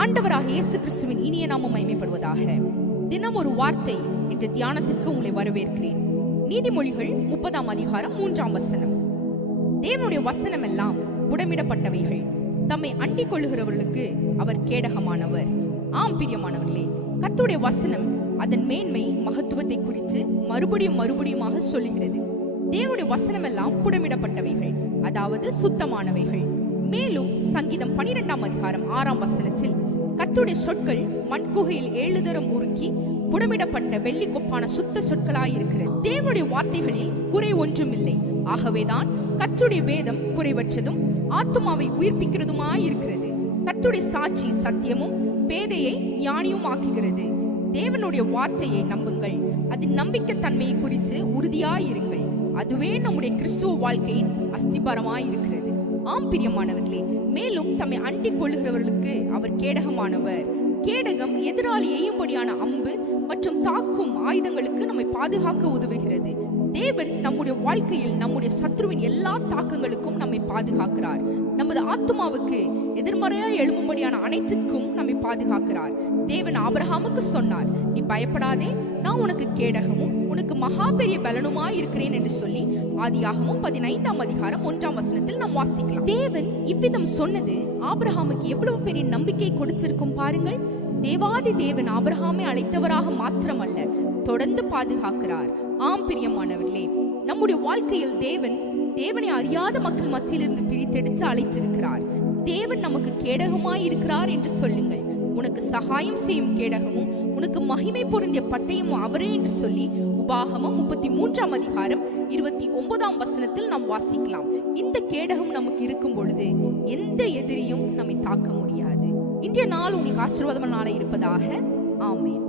ஆண்டவராக இயேசு கிறிஸ்துவின் இனிய நாமம் மகிமைப்படுவதாக. தினம் ஒரு வார்த்தை என்ற தியானத்திற்கு உங்களை வரவேற்கிறேன். நீதிமொழிகள் 30ஆம் அதிகாரம் 3ஆம் வசனம். தேவனுடைய வசனம் எல்லாம் புடமிடப்பட்டவைகள், தம்மை அண்டிக் கொள்ளுகிறவர்களுக்கு அவர் கேடகமானவர். ஆம் பிரியமானவர்களே, கர்த்தருடைய வசனம் அதன் மேன்மை மகத்துவத்தை குறித்து மறுபடியுமாக சொல்லுகிறது. தேவனுடைய வசனம் எல்லாம் புடமிடப்பட்டவைகள், அதாவது சுத்தமானவைகள். மேலும் சங்கீதம் 12ஆம் அதிகாரம் 6ஆம் வசனத்தில் கர்த்தருடைய சொற்கள் மண்குகையில் 7 தரம் உருக்கி புடமிடப்பட்ட வெள்ளி கொப்பான சுத்த சொற்களாயிருக்கிறது. தேவனுடைய வார்த்தைகளில் குறை ஒன்றும் இல்லை. ஆகவேதான் கர்த்தருடைய வேதம் குறைவற்றதும் ஆத்துமாவை உயிர்ப்பிக்கிறதுமாயிருக்கிறது. கர்த்தருடைய சாட்சி சத்தியமும் பேதையை ஞானியும் ஆக்குகிறது. தேவனுடைய வார்த்தையை நம்புங்கள், அதன் நம்பிக்கை தன்மையை குறித்து உறுதியாயிருங்கள். அதுவே நம்முடைய கிறிஸ்துவ வாழ்க்கையின் அஸ்திபாரமாயிருக்கிறது. ஆம் பிரியமானவர்களே, மேலும் தம்மை அண்டிக் கொள்ளுகிறவர்களுக்கு அவர் கேடகமானவர். கேடகம் எதிராளி எய்யும்படியான அம்பு மற்றும் தாக்கும் ஆயுதங்களுக்கு நம்மை பாதுகாக்க உதவுகிறது. தேவன் நம்முடைய வாழ்க்கையில் நம்முடைய சத்ருவின் எல்லா தாக்கங்களுக்கும் நம்மை பாதுகாக்கிறார். நமது ஆத்துமாவுக்கு எதிர்மறையாய் எழும்படியான அனைத்திற்கும் நம்மை பாதுகாக்கிறார். தேவன் ஆபிரகாமுக்கு சொன்னார், நீ பயப்படாதே, நான் உனக்கு கேடகமும் உனக்கு மகா பெரிய பலனுமாய் இருக்கிறேன் என்று சொல்லி ஆதியாகமம் 15ஆம் அதிகாரம் 1ஆம் வசனத்தில் நாம் வாசிக்கலாம். தேவன் இவ்விதம் சொன்னது ஆபிரகாமுக்கு எவ்வளவு பெரிய நம்பிக்கை கொடுத்திருக்கும் பாருங்கள். தேவாதி தேவன் ஆபிரகாமை அழைத்தவராக மாத்திரமல்ல, தொடர்ந்து பாதுகாக்கிறார். ஆம் பிரியமானவர்களே, நம்முடைய வாழ்க்கையில் தேவனை அறியாத மக்கள் மத்தியிலிருந்து பிரித்தெடுத்து அழைத்திருக்கிறார். தேவன் நமக்கு கேடகமாய் இருக்கிறார் என்று சொல்லுங்கள். உனக்கு சகாயம் செய்யும் கேடகமும் உனக்கு மகிமை பொருந்திய பட்டயமும் அவரே என்று சொல்லி உபாகமம் 33ஆம் அதிகாரம் 29ஆம் வசனத்தில் நாம் வாசிக்கலாம். இந்த கேடகம் நமக்கு இருக்கும் பொழுது எந்த எதிரியும் நம்மை தாக்க முடியாது. இன்றைய நாள் உங்களுக்கு ஆசீர்வாதமான நாளாக இருப்பதாக. ஆமென்.